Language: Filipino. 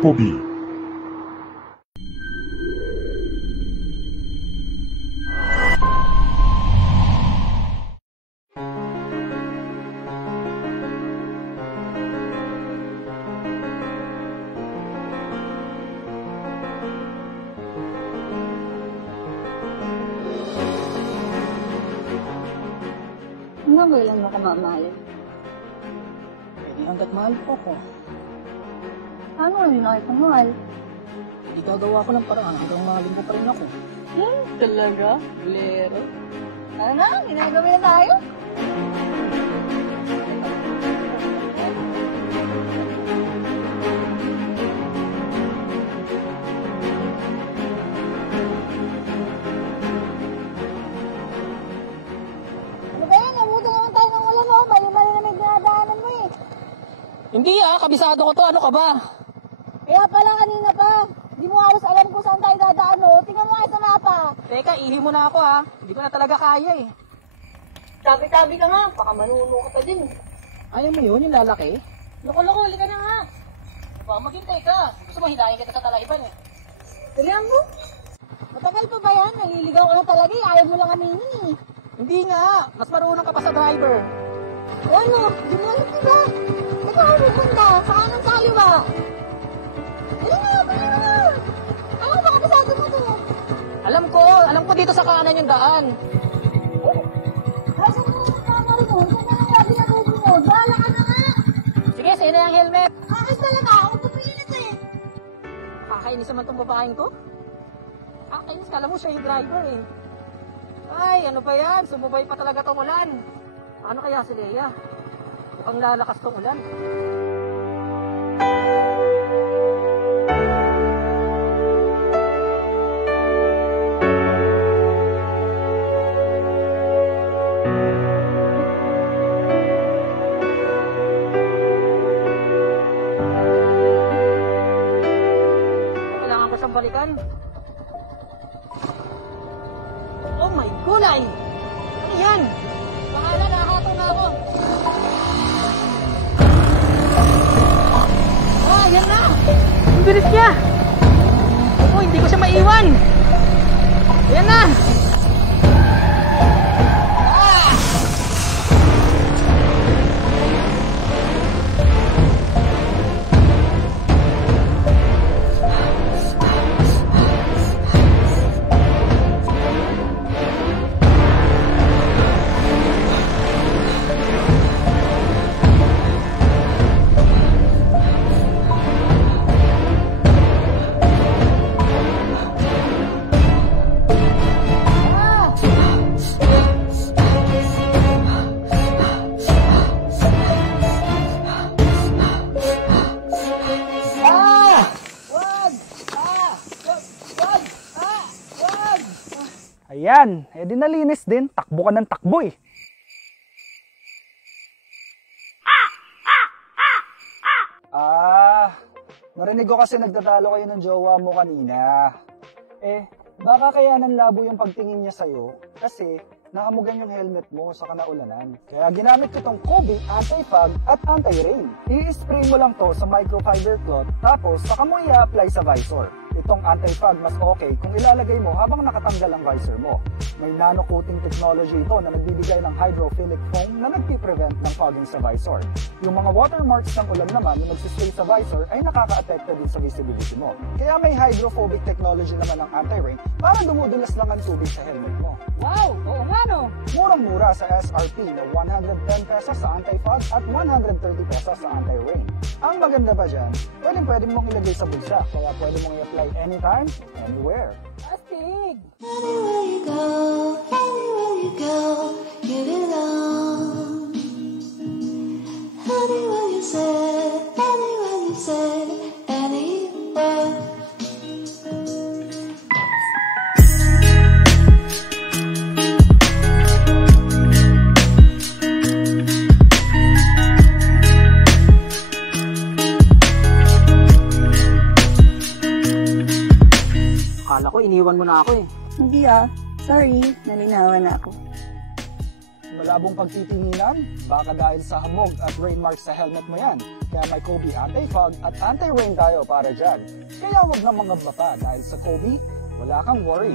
Pobi. Hanggang kailan mo ka mamahalin? Hanggat mahal ko ko. Paano ka rin nakipamahal? Hindi gagawa ko ng paraan hanggang mahalin ko pa rin ako. Talaga? Bulero? Ano na? Ginagawa na tayo? Ano ba yan? Namuto naman tayo ng ulan mo. Mali-mali na may dinadaanan mo eh. Hindi kabisado ko to. Ano ka ba? Kaya pala kanina pa. Di mo halos alam kung saan tayo dadaan mo. Tingnan mo nga sa mapa. Teka, ihi mo na ako Hindi ko na talaga kaya eh. Tabi-tabi ka nga. Baka manuno ka pa din. Ayaw mo yun, yung lalaki? Loko-loko, huli ka na nga. Baka maghintay ka. Gusto mo hilahin kita sa talaiban eh. Dalihan mo. Matagal pa ba yan? Naliligaw ka na talaga eh. Ayaw mo lang aminin eh. Hindi nga. Mas marunong ka pa sa driver. O ano? Dumulog ka ba? Ikaw ang pupunta. Sa kanan sa kaliwa. Dali na, dali na. Ano baka pasado mo to? Alam ko dito sa kanan yung daan. Ay, saan mo naman kamar mo? Saan na yung sabi na susunod? Bahala ka na nga. Sige, sa'yo na yung helmet. Akas talaga. Ako pupilit eh. Kakainis naman tong babaeng to. Kakainis, kala mo siya yung driver eh. Ay, ano ba yan? Sumubay pa talaga tong ulan. Ano kaya si Leia? Mukhang lalakas tong ulan. Kailangan ko siyang balikan. Oh my gulay! Ano yan? Bahala, nakakataw na ako. Yan na! Ang bilis niya! Oh, hindi ko siya maiwan! Yan na! Ayan, di nalinis din. Takbo ka ng takbo eh. Narinig ko kasi nagtatalo kayo ng jowa mo kanina. Baka kaya nanlabo yung pagtingin niya sa'yo kasi nakamugan yung helmet mo sa kanaulanan. Kaya ginamit ko tong Kobe anti-fog at anti-rain. I-spray mo lang to sa microfiber cloth tapos saka mo i-apply sa visor. Itong anti-fog mas okay kung ilalagay mo habang nakatanggal ang visor mo. May nano-coating technology ito na nagbibigay ng hydrophilic foam na nagpiprevent ng fogging sa visor. Yung mga watermarks ng ulan naman na nagsistay sa visor ay nakaka-apekto din sa visibility mo. Kaya may hydrophobic technology naman ng anti-rain para dumudulas lang ang tubig sa helmet mo. Wow! Oo nga no! Murang-mura sa SRP na 110 pesos sa anti-fog at 130 pesos sa anti-rain. Ang maganda pa dyan, pwede mong ilagay sa bulsa kaya pwede mong i-apply anytime, anywhere. Astig! Anywhere you go, give it all. Anywhere you say, anywhere. Akala ko iniwan mo na ako eh. Hindi sorry. Nalinawan na ako. malabong pagtitinginan, baka dahil sa hamog at rain marks sa helmet mo yan. Kaya may Kobe anti-fog at anti-rain tayo para dyan. Kaya huwag na mangamba pa dahil sa Kobe, wala kang worry.